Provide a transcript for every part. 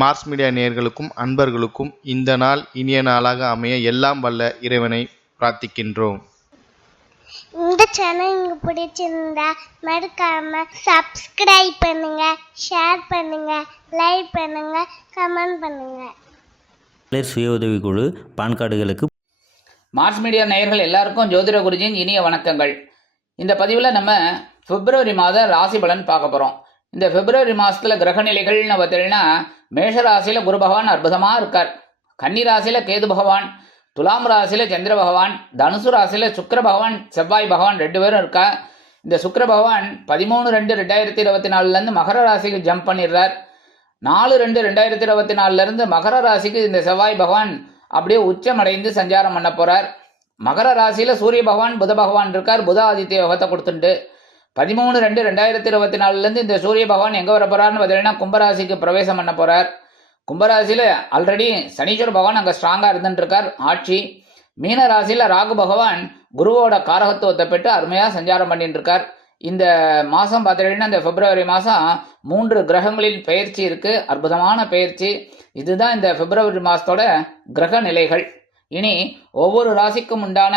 Mars media நேயர்களுக்கும் அன்பர்களுக்கும் இந்த நாள் இனிய நாளாக அமைய எல்லாம் வல்ல இறைவனை பிரார்த்திக்கின்றோம். இந்த சேனல் உங்களுக்கு பிடிச்சிருந்தா மறக்காம சப்ஸ்கிரைப் பண்ணுங்க, ஷேர் பண்ணுங்க, லைக் பண்ணுங்க, கமெண்ட் பண்ணுங்க. சுய உதவிக்குழு பான் கார்டுகளுக்கு மார்ஸ் மீடியா நேயர்கள் எல்லாருக்கும் ஜோதிட குருஜியின் இனிய வணக்கங்கள். இந்த பதிவில் நம்ம பிப்ரவரி மாத ராசி பலன் பார்க்க போகிறோம். இந்த பிப்ரவரி மாதத்தில் கிரகநிலைகள்னு பார்த்தீங்கன்னா மேஷ ராசியில் குரு பகவான் அற்புதமாக இருக்கார். கன்னி ராசியில் கேது பகவான், துலாம் ராசியில் சந்திர பகவான், தனுசு ராசியில் சுக்கிர பகவான், செவ்வாய் பகவான் 2 பேரும் இருக்கா. இந்த சுக்கிர பகவான் 13/2/2024 மகர ராசிக்கு ஜம்ப் பண்ணிடுறார். 4/2/2024 மகர ராசிக்கு இந்த செவ்வாய் பகவான் அப்படியே உச்சமடைந்து சஞ்சாரம் பண்ண போறார். மகர ராசியில சூரிய பகவான் புத பகவான் இருக்கார். புத ஆதித்ய யோகத்தை கொடுத்துட்டு 13/2/2024 இந்த சூரிய பகவான் எங்க வர போறாருன்னு பார்த்தீங்கன்னா கும்பராசிக்கு பிரவேசம் பண்ண போறார். கும்பராசியில ஆல்ரெடி சனீஸ்வர பகவான் அங்க ஸ்ட்ராங்கா இருந்துட்டு இருக்கார், ஆட்சி. மீன ராசியில ராகு பகவான் குருவோட காரகத்துவத்தை பெற்று அருமையா சஞ்சாரம் பண்ணிட்டு இருக்கார். இந்த மாதம் பார்த்தீங்கன்னா இந்த பிப்ரவரி மாதம் 3 கிரகங்களில் பெயர்ச்சி இருக்கு, அற்புதமான பெயர்ச்சி. இதுதான் இந்த பிப்ரவரி மாதத்தோட கிரக நிலைகள். இனி ஒவ்வொரு ராசிக்கும் உண்டான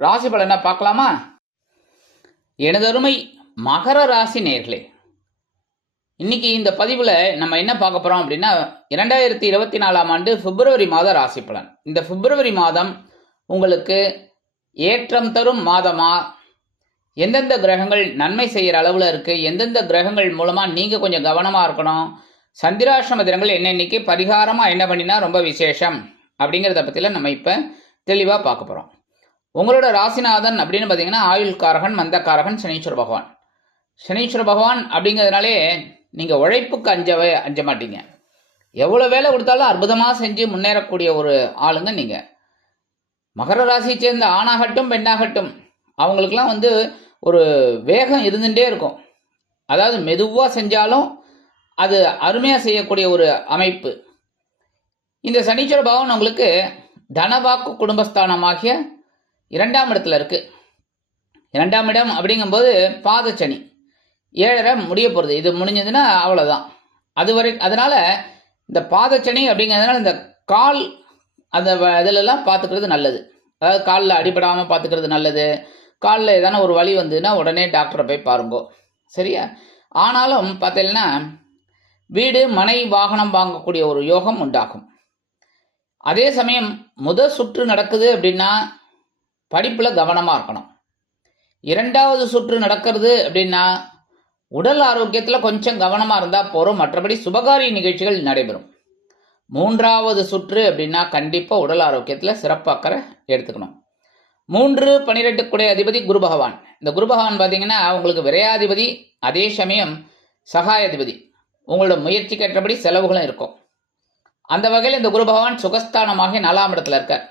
ராசி பலனை பார்க்கலாமா? எனதருமை மகர ராசி நேயர்களே, இன்னைக்கு இந்த பதிவில் நம்ம என்ன பார்க்க போகிறோம் அப்படின்னா 2024 பிப்ரவரி மாத ராசி பலன். இந்த பிப்ரவரி மாதம் உங்களுக்கு ஏற்றம் தரும் மாதமா, எந்தெந்த கிரகங்கள் நன்மை செய்கிற அளவில் இருக்குது, எந்தெந்த கிரகங்கள் மூலமாக நீங்கள் கொஞ்சம் கவனமாக இருக்கணும், சந்திராஷ்டம தினங்கள் என்னென்னைக்கு பரிகாரமாக என்ன பண்ணினா ரொம்ப விசேஷம் அப்படிங்கிறத பற்றிலாம் நம்ம இப்போ தெளிவாக பார்க்க போகிறோம். உங்களோட ராசிநாதன் அப்படின்னு பார்த்தீங்கன்னா ஆயுள்காரகன், மந்தக்காரகன் சனீஸ்வர பகவான். சனீஸ்வர பகவான் அப்படிங்கிறதுனாலே நீங்கள் உழைப்புக்கு அஞ்ச மாட்டீங்க. எவ்வளோ வேலை கொடுத்தாலும் அற்புதமாக செஞ்சு முன்னேறக்கூடிய ஒரு ஆளுங்க நீங்கள். மகர ராசியை சேர்ந்த ஆணாகட்டும் பெண்ணாகட்டும் அவங்களுக்கெல்லாம் ஒரு வேகம் இருந்துகிட்டே இருக்கும். அதாவது மெதுவாக செஞ்சாலும் அது அருமையாக செய்யக்கூடிய ஒரு அமைப்பு. இந்த சனீஸ்வர பகவான் உங்களுக்கு தனவாக்கு குடும்பஸ்தானமாகிய 2ஆம் இடத்துல இருக்கு. 2ஆம் இடம் அப்படிங்கும்போது பாதச்சனி 7.5 முடிய போகிறது. இது முடிஞ்சதுன்னா அவ்வளோதான். அதனால இந்த பாதச்சனி அப்படிங்கிறதுனால இந்த கால் அந்த இதிலெல்லாம் பார்த்துக்கிறது நல்லது. அதாவது காலில் அடிபடாமல் பார்த்துக்கிறது நல்லது. காலில் ஏதான ஒரு வலி வந்ததுன்னா உடனே டாக்டரை போய் பாருங்கோ, சரியா? ஆனாலும் பார்த்தீங்கன்னா வீடு மனை வாகனம் வாங்கக்கூடிய ஒரு யோகம் உண்டாகும். அதே சமயம் முதல் சுற்று நடக்குது அப்படின்னா படிப்பில் கவனமாக இருக்கணும். 2வது சுற்று நடக்கிறது அப்படின்னா உடல் ஆரோக்கியத்தில் கொஞ்சம் கவனமாக இருந்தால் போகிறோம், மற்றபடி சுபகாரிய நிகழ்ச்சிகள் நடைபெறும். 3வது சுற்று அப்படின்னா கண்டிப்பாக உடல் ஆரோக்கியத்தில் சிறப்பாக்கற எடுத்துக்கணும். 3-12 குடை அதிபதி குரு பகவான். இந்த குரு பகவான் பார்த்தீங்கன்னா உங்களுக்கு விரையாதிபதி, அதே சமயம் சகாயாதிபதி. உங்களோட முயற்சிக்கு ஏற்றபடி செலவுகளும் இருக்கும். அந்த வகையில் இந்த குரு பகவான் சுகஸ்தானமாக 4ஆம் இடத்துல இருக்கார்.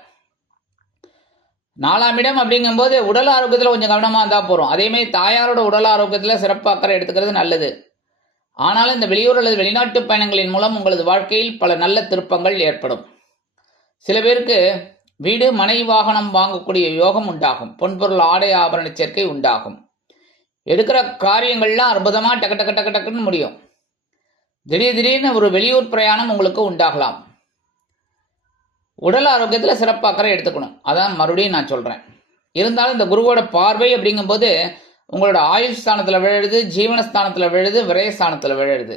4ஆம் இடம் அப்படிங்கும்போது உடல் ஆரோக்கியத்தில் கொஞ்சம் கவனமாக இருந்தால் போகிறோம். அதேமாதிரி தாயாரோட உடல் ஆரோக்கியத்தில் சிறப்பு அக்கறை எடுத்துக்கிறது நல்லது. ஆனாலும் இந்த வெளியூர் அல்லது வெளிநாட்டு பயணங்களின் மூலம் உங்களது வாழ்க்கையில் பல நல்ல திருப்பங்கள் ஏற்படும். சில பேருக்கு வீடு மனை வாகனம் வாங்கக்கூடிய யோகம் உண்டாகும். பொன்பொருள் ஆடை ஆபரண சேர்க்கை உண்டாகும். எடுக்கிற காரியங்கள்லாம் அற்புதமாக டக்குன்னு முடியும். திடீர்னு ஒரு வெளியூர் பிரயாணம் உங்களுக்கு உண்டாகலாம். உடல் ஆரோக்கியத்தில் சிறப்பு அக்கறை எடுத்துக்கணும். அதான் மறுபடியும் நான் சொல்கிறேன். இருந்தாலும் இந்த குருவோட பார்வை அப்படிங்கும்போது உங்களோட ஆயுள் ஸ்தானத்தில் விழுது, ஜீவனஸ்தானத்தில் விழுது, விரயஸ்தானத்தில் விழுது.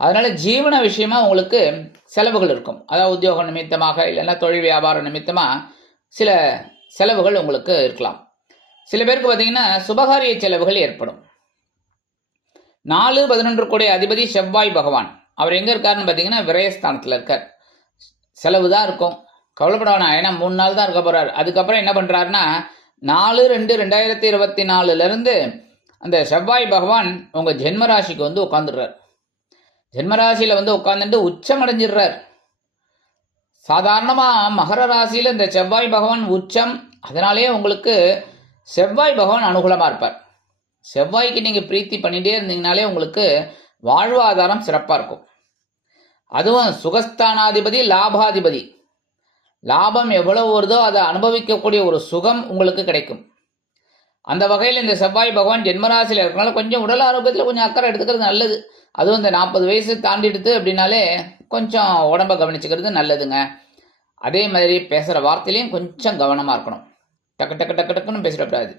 அதனால ஜீவன விஷயமா உங்களுக்கு செலவுகள் இருக்கும். அதாவது உத்தியோக நிமித்தமாக இல்லைன்னா தொழில் வியாபார நிமித்தமாக சில செலவுகள் உங்களுக்கு இருக்கலாம். சில பேருக்கு பார்த்தீங்கன்னா சுபகாரிய செலவுகள் ஏற்படும். 4-11 கோடி அதிபதி செவ்வாய் பகவான் அவர் எங்கே இருக்காருன்னு பார்த்தீங்கன்னா விரயஸ்தானத்தில் இருக்கார். செலவு தான் இருக்கும், கவலைப்பட வேணாம். ஏன்னா 3 நாள் தான் இருக்க போகிறார். அதுக்கப்புறம் என்ன பண்ணுறாருன்னா 4/2/2024 அந்த செவ்வாய் பகவான் உங்கள் ஜென்மராசிக்கு உட்காந்துடுறார். ஜென்மராசியில் உட்காந்துட்டு உச்சம் அடைஞ்சிடுறார். சாதாரணமாக மகர ராசியில் இந்த செவ்வாய் பகவான் உச்சம். அதனாலேயே உங்களுக்கு செவ்வாய் பகவான் அனுகூலமாக இருப்பார். செவ்வாய்க்கு நீங்கள் பிரீத்தி பண்ணிகிட்டே இருந்தீங்கனாலே உங்களுக்கு வாழ்வாதாரம் சிறப்பாக இருக்கும். அதுவும் சுகஸ்தானாதிபதி, லாபாதிபதி. லாபம் எவ்வளவு வருதோ அதை அனுபவிக்கக்கூடிய ஒரு சுகம் உங்களுக்கு கிடைக்கும். அந்த வகையில் இந்த செவ்வாய் பகவான் ஜென்மராசியில் இருக்கிறனால கொஞ்சம் உடல் ஆரோக்கியத்தில் கொஞ்சம் அக்கறை எடுத்துக்கிறது நல்லது. அதுவும் இந்த 40 வயசு தாண்டிடுது அப்படின்னாலே கொஞ்சம் உடம்ப கவனிச்சுக்கிறது நல்லதுங்க. அதே மாதிரி பேசுகிற வார்த்தையிலையும் கொஞ்சம் கவனமாக இருக்கணும். டக்கு டக்கு டக்கு டக்குன்னு பேசிடக்கூடாது.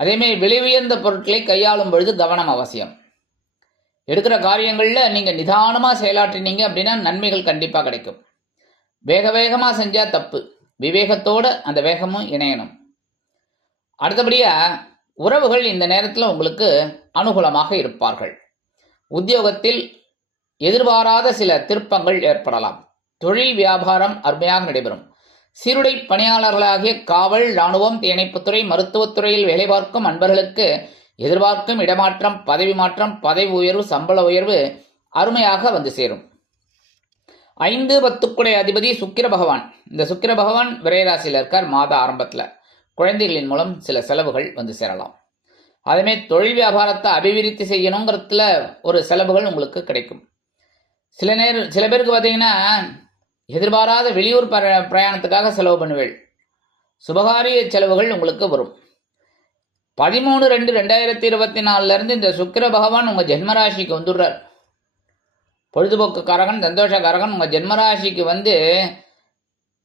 அதேமாதிரி விலை உயர்ந்த பொருட்களை கையாளும் பொழுது கவனம் அவசியம். எடுக்கிற காரியங்களில் நீங்கள் நிதானமாக செயலாற்றினீங்க அப்படின்னா நன்மைகள் கண்டிப்பாக கிடைக்கும். வேக வேகமாக செஞ்சால் தப்பு. விவேகத்தோடு அந்த வேகமும் இணையணும். அடுத்தபடியாக உறவுகள் இந்த நேரத்தில் உங்களுக்கு அனுகூலமாக இருப்பார்கள். உத்தியோகத்தில் எதிர்பாராத சில திருப்பங்கள் ஏற்படலாம். தொழில் வியாபாரம் அருமையாக நடைபெறும். சீருடை பணியாளர்களாகிய காவல், இராணுவம், தீயணைப்புத்துறை, மருத்துவத்துறையில் வேலை பார்க்கும் அன்பர்களுக்கு எதிர்பார்க்கும் இடமாற்றம், பதவி மாற்றம், பதவி உயர்வு, சம்பள உயர்வு அருமையாக வந்து சேரும். 5, 10 அதிபதி சுக்கிர பகவான். இந்த சுக்கிர பகவான் விரைராசியில் இருக்கார். மாத ஆரம்பத்தில் குழந்தைகளின் மூலம் சில செலவுகள் வந்து சேரலாம். அதேமாதிரி தொழில் வியாபாரத்தை அபிவிருத்தி செய்யணுங்கிறதுல ஒரு செலவுகள் உங்களுக்கு கிடைக்கும். சில பேருக்கு பார்த்தீங்கன்னா எதிர்பாராத வெளியூர் பிரயாணத்துக்காக செலவு பண்ணுவேள். சுபகாரிய செலவுகள் உங்களுக்கு வரும். 13/2/2024 இந்த சுக்கிர பகவான் உங்கள் ஜென்மராசிக்கு வந்துடுறார். பொழுதுபோக்குக்காரகன், சந்தோஷக்காரகன் உங்கள் ஜென்மராசிக்கு வந்து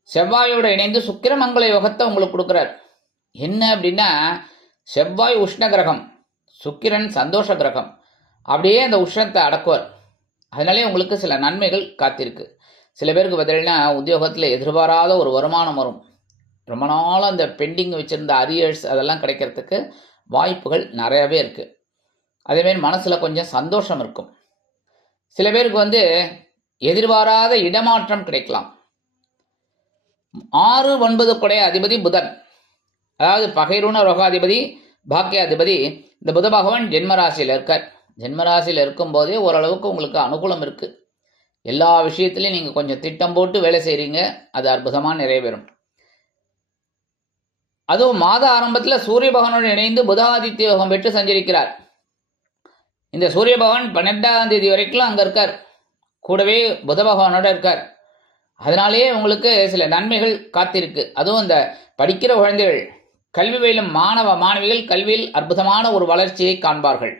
செவ்வாயோடு இணைந்து சுக்கிரமங்கல யோகத்தை உங்களுக்கு கொடுக்குறார். என்ன அப்படின்னா, செவ்வாய் உஷ்ண கிரகம், சுக்கிரன் சந்தோஷ கிரகம். அப்படியே அந்த உஷ்ணத்தை அடக்குவார். அதனாலே உங்களுக்கு சில நன்மைகள் காத்திருக்கு. சில பேருக்கு பார்த்தீங்கன்னா உத்தியோகத்தில் எதிர்பாராத ஒரு வருமானம் வரும். ரொம்ப நாளாக அந்த பெண்டிங் வச்சுருந்த அரியர்ஸ் அதெல்லாம் கிடைக்கிறதுக்கு வாய்ப்புகள் நிறையவே இருக்குது. அதேமாரி மனசில் கொஞ்சம் சந்தோஷம் இருக்கும். சில பேருக்கு வந்து எதிர்பாராத இடமாற்றம் கிடைக்கலாம். 6, 9 அதிபதி புதன், அதாவது பகைருண ரோகாதிபதி, பாக்கியாதிபதி. இந்த புத பகவான் ஜென்மராசியில் இருக்கார். ஜென்மராசியில் இருக்கும்போதே ஓரளவுக்கு உங்களுக்கு அனுகூலம் இருக்குது. எல்லா விஷயத்துலையும் நீங்கள் கொஞ்சம் திட்டம் போட்டு வேலை செய்கிறீங்க. அது அற்புதமாக நிறைவேறும். அதுவும் மாத ஆரம்பத்தில் சூரிய பகவானோடு இணைந்து புதாதித்ய யோகம் பெற்று சஞ்சரிக்கிறார். இந்த சூரிய பகவான் 12ஆம் தேதி வரைக்கும் அங்கே இருக்கார். கூடவே புத பகவானோட இருக்கார். அதனாலேயே உங்களுக்கு சில நன்மைகள் காத்திருக்கு. அதுவும் இந்த படிக்கிற குழந்தைகள், கல்வி பயிலும் மாணவ மாணவிகள் கல்வியில் அற்புதமான ஒரு வளர்ச்சியை காண்பார்கள்.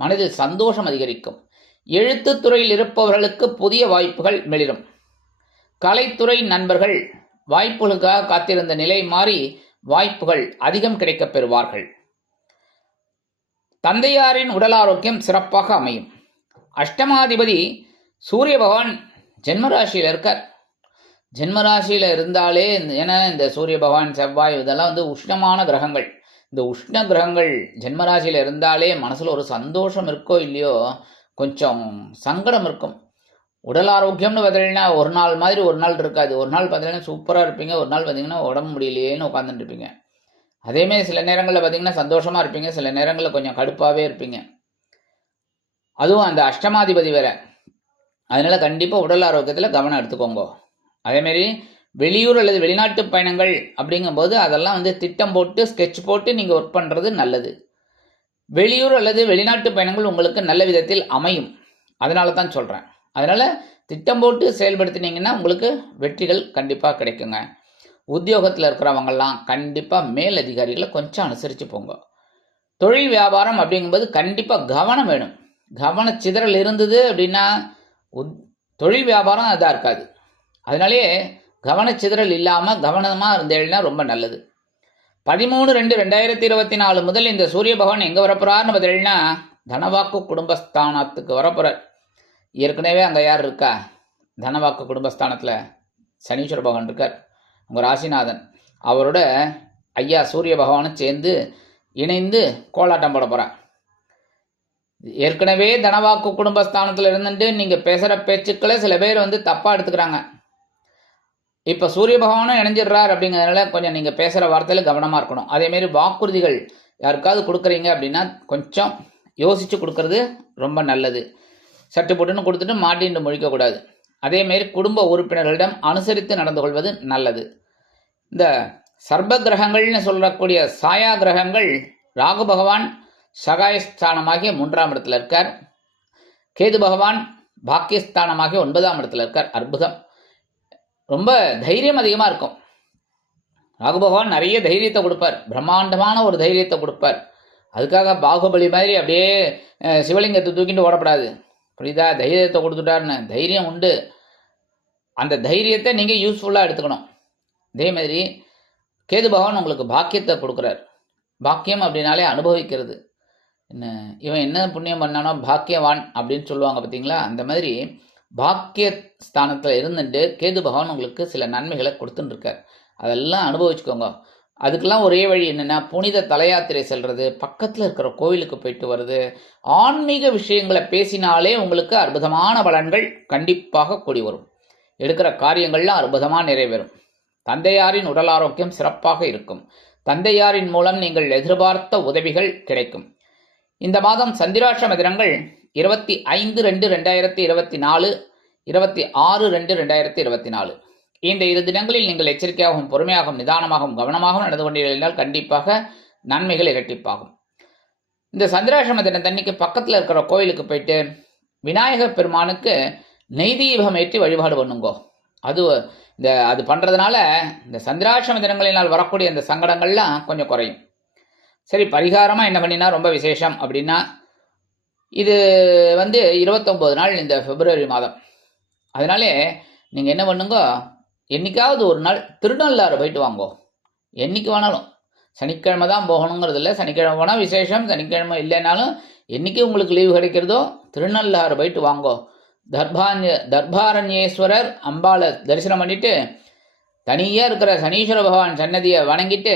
மனதில் சந்தோஷம் அதிகரிக்கும். எழுத்துத்துறையில் இருப்பவர்களுக்கு புதிய வாய்ப்புகள் மிளிரும். கலைத்துறை நண்பர்கள் வாய்ப்புகளுக்காக காத்திருந்த நிலை மாறி வாய்ப்புகள் அதிகம் கிடைக்கப் பெறுவார்கள். தந்தையாரின் உடல் ஆரோக்கியம் சிறப்பாக அமையும். அஷ்டமாதிபதி சூரிய பகவான் ஜென்மராசியில் இருக்கார். ஜென்மராசியில் இருந்தாலே ஏன்னா இந்த சூரிய பகவான், செவ்வாய் இதெல்லாம் வந்து உஷ்ணமான கிரகங்கள். இந்த உஷ்ண கிரகங்கள் ஜென்மராசியில் இருந்தாலே மனசில் ஒரு சந்தோஷம் இருக்கோ இல்லையோ கொஞ்சம் சங்கடம் இருக்கும். உடல் ஆரோக்கியம்னு பார்த்தீங்கன்னா ஒரு நாள் மாதிரி ஒரு நாள் இருக்காது. ஒரு நாள் பார்த்தீங்கன்னா சூப்பராக இருப்பீங்க, ஒரு நாள் பார்த்தீங்கன்னா உடம்பு முடியலையேன்னு உட்காந்துட்டு இருப்பீங்க. அதேமாதிரி சில நேரங்களில் பார்த்தீங்கன்னா சந்தோஷமாக இருப்பீங்க, சில நேரங்களில் கொஞ்சம் கடுப்பாகவே இருப்பீங்க. அதுவும் அந்த அஷ்டமாதிபதி வேற. அதனால் கண்டிப்பாக உடல் ஆரோக்கியத்தில் கவனம் எடுத்துக்கோங்க. அதேமாரி வெளியூர் அல்லது வெளிநாட்டு பயணங்கள் அப்படிங்கும்போது அதெல்லாம் வந்து திட்டம் போட்டு ஸ்கெட்ச் போட்டு நீங்கள் ஒர்க் பண்ணுறது நல்லது. வெளியூர் அல்லது வெளிநாட்டு பயணங்கள் உங்களுக்கு நல்ல விதத்தில் அமையும். அதனால தான் சொல்கிறேன். அதனால் திட்டம் போட்டு செயல்படுத்தினீங்கன்னா உங்களுக்கு வெற்றிகள் கண்டிப்பாக கிடைக்குங்க. உத்தியோகத்தில் இருக்கிறவங்கெல்லாம் கண்டிப்பாக மேல் அதிகாரிகளை கொஞ்சம் அனுசரித்து போங்க. தொழில் வியாபாரம் அப்படிங்கும்போது கண்டிப்பாக கவனம் வேணும். கவனச்சிதறல் இருந்தது அப்படின்னா தொழில் வியாபாரம் அதாக இருக்காது. அதனாலேயே கவனச்சிதறல் இல்லாமல் கவனமாக இருந்தேன்னா ரொம்ப நல்லது. 13/2/2024 முதல் இந்த சூரிய பகவான் எங்கே வரப்போறாருன்னு பார்த்தீங்கன்னா தனவாக்கு குடும்பஸ்தானத்துக்கு வரப்போறார். ஏற்கனவே அங்கே யார் இருக்கா? தனவாக்கு குடும்பஸ்தானத்தில் சனீஸ்வர பகவான் இருக்கார், உங்கள் ராசிநாதன். அவரோட ஐயா சூரிய பகவானும் சேர்ந்து இணைந்து கோலாட்டம் போட போகிறார். ஏற்கனவே தனவாக்கு குடும்பஸ்தானத்தில் இருந்துட்டு நீங்கள் பேசுகிற பேச்சுக்களை சில பேர் வந்து தப்பாக எடுத்துக்கிறாங்க. இப்போ சூரிய பகவானும் இணைஞ்சிடுறார் அப்படிங்கிறதுனால கொஞ்சம் நீங்கள் பேசுகிற வார்த்தையில் கவனமாக இருக்கணும். அதேமாரி வாக்குறுதிகள் யாருக்காவது கொடுக்குறீங்க அப்படின்னா கொஞ்சம் யோசித்து கொடுக்கறது ரொம்ப நல்லது. சட்டு போட்டுன்னு கொடுத்துட்டு மாட்டின்னு முழிக்கக்கூடாது. அதேமாரி குடும்ப உறுப்பினர்களிடம் அனுசரித்து நடந்து கொள்வது நல்லது. இந்த சர்ப கிரகங்கள்னு சொல்லக்கூடிய சாயா கிரகங்கள் ராகு பகவான் சகாயஸ்தானமாகிய 3ஆம் இடத்துல இருக்கார். கேது பகவான் பாக்கியஸ்தானமாகிய 9ஆம் இடத்துல இருக்கார். அற்புதம். ரொம்ப தைரியம் அதிகமாக இருக்கும். ராகு பகவான் நிறைய தைரியத்தை கொடுப்பார், பிரம்மாண்டமான ஒரு தைரியத்தை கொடுப்பார். அதுக்காக பாகுபலி மாதிரி அப்படியே சிவலிங்கத்தை தூக்கிட்டு ஓடப்படாது. புரியுதா? தைரியத்தை கொடுத்துட்டாருன்னு. தைரியம் உண்டு. அந்த தைரியத்தை நீங்கள் யூஸ்ஃபுல்லாக எடுத்துக்கணும். அதே மாதிரி கேது பகவான் உங்களுக்கு பாக்கியத்தை கொடுக்குறார். பாக்கியம் அப்படின்னாலே அனுபவிக்கிறது. இவன் என்ன புண்ணியம் பண்ணானோ பாக்கியவான் அப்படின்னு சொல்லுவாங்க பார்த்தீங்களா? அந்த மாதிரி பாக்கிய ஸ்தானத்தில் இருந்துட்டு கேது பகவான் உங்களுக்கு சில நன்மைகளை கொடுத்துட்டுருக்கார். அதெல்லாம் அனுபவிச்சுக்கோங்க. அதுக்கெல்லாம் ஒரே வழி என்னென்னா, புனித தலையாத்திரை செல்வது, பக்கத்தில் இருக்கிற கோவிலுக்கு போயிட்டு வருது, ஆன்மீக விஷயங்களை பேசினாலே உங்களுக்கு அற்புதமான பலன்கள் கண்டிப்பாக கூடி வரும். எடுக்கிற காரியங்கள்லாம் அற்புதமாக நிறைவேறும். தந்தையாரின் உடல் ஆரோக்கியம் சிறப்பாக இருக்கும். தந்தையாரின் மூலம் நீங்கள் எதிர்பார்த்த உதவிகள் கிடைக்கும். இந்த மாதம் சந்திராஷ்டம தினங்கள் 25/2/2024, 26/2/2024. இந்த 2 தினங்களில் நீங்கள் எச்சரிக்கையாகவும் பொறுமையாகவும் நிதானமாகவும் கவனமாகவும் நடந்து கொண்டிருந்தால் கண்டிப்பாக நன்மைகள் இரட்டிப்பாகும். இந்த சந்திராஷ்டம தினத்தன்னைக்கு பக்கத்தில் இருக்கிற கோயிலுக்கு போயிட்டு விநாயகர் பெருமானுக்கு நெய் தீபம் ஏற்றி வழிபாடு பண்ணுங்கோ. அது பண்ணுறதுனால இந்த சந்திராஷ்டம தினங்களினால் வரக்கூடிய அந்த சங்கடங்கள்லாம் கொஞ்சம் குறையும். சரி, பரிகாரமாக என்ன பண்ணினா ரொம்ப விசேஷம் அப்படின்னா, இது 29 நாள் இந்த பிப்ரவரி மாதம். அதனாலே நீங்கள் என்ன பண்ணுங்க, என்றைக்காவது ஒரு நாள் திருநள்ளாறு போயிட்டு வாங்கோ. என்றைக்கு வேணாலும், சனிக்கிழமை தான் போகணுங்கிறது இல்லை. சனிக்கிழமை போனால் விசேஷம், சனிக்கிழமை இல்லைனாலும் என்றைக்கு உங்களுக்கு லீவு கிடைக்கிறதோ திருநள்ளாறு போயிட்டு வாங்கோ. தர்பாரண்யேஸ்வரர் அம்பாளை தரிசனம் பண்ணிவிட்டு தனியாக இருக்கிற சனீஸ்வர பகவான் சன்னதியை வணங்கிட்டு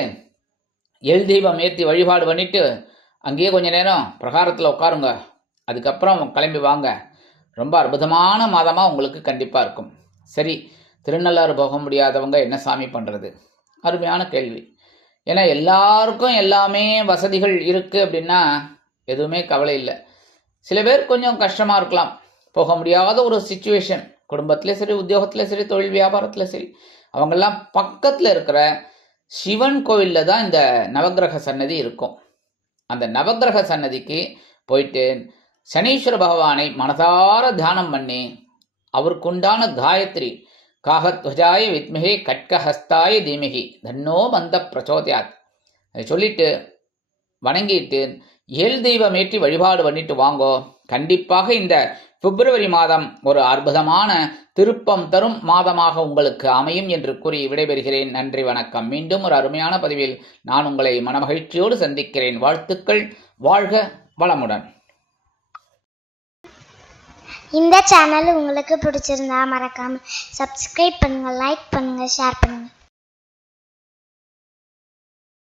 எல் தீபம் ஏற்றி வழிபாடு பண்ணிவிட்டு அங்கேயே கொஞ்சம் நேரம் பிரகாரத்தில் உட்காருங்க. அதுக்கப்புறம் கிளம்பி வாங்க. ரொம்ப அற்புதமான மாதமாக உங்களுக்கு கண்டிப்பாக இருக்கும். சரி, திருநள்ளாறு போக முடியாதவங்க என்ன சாமி பண்ணுறது? அருமையான கேள்வி. ஏன்னா எல்லாருக்கும் எல்லாமே வசதிகள் இருக்குது அப்படின்னா எதுவுமே கவலை இல்லை. சில பேர் கொஞ்சம் கஷ்டமாக இருக்கலாம், போக முடியாத ஒரு சிச்சுவேஷன், குடும்பத்திலே சரி, உத்தியோகத்திலே சரி, தொழில் வியாபாரத்தில் சரி. அவங்கெல்லாம் பக்கத்தில் இருக்கிற சிவன் கோவிலில் தான் இந்த நவக்கிரக சன்னதி இருக்கும். அந்த நவக்கிரக சன்னதிக்கு போயிட்டு சனீஸ்வர பகவானை மனதார தியானம் பண்ணி அவருக்குண்டான காயத்ரி காகத்வஜாய வித்மகே கட்கஹஸ்தாய தீமகி தன்னோ மந்த பிரச்சோதயாத் அதை சொல்லிட்டு வணங்கிட்டு ஏழு தெய்வம் ஏற்றி வழிபாடு பண்ணிட்டு வாங்கோ. கண்டிப்பாக இந்த பிப்ரவரி மாதம் ஒரு அற்புதமான திருப்பம் தரும் மாதமாக உங்களுக்கு அமையும் என்று கூறி விடைபெறுகிறேன். நன்றி, வணக்கம். மீண்டும் ஒரு அருமையான பதிவில் நான் உங்களை மனமகிழ்ச்சியோடு சந்திக்கிறேன். வாழ்த்துக்கள். வாழ்க வளமுடன். இந்த சேனல் உங்களுக்கு பிடிச்சிருந்தா மறக்காம சப்ஸ்கிரைப் பண்ணுங்க, லைக் பண்ணுங்க, ஷேர் பண்ணுங்க.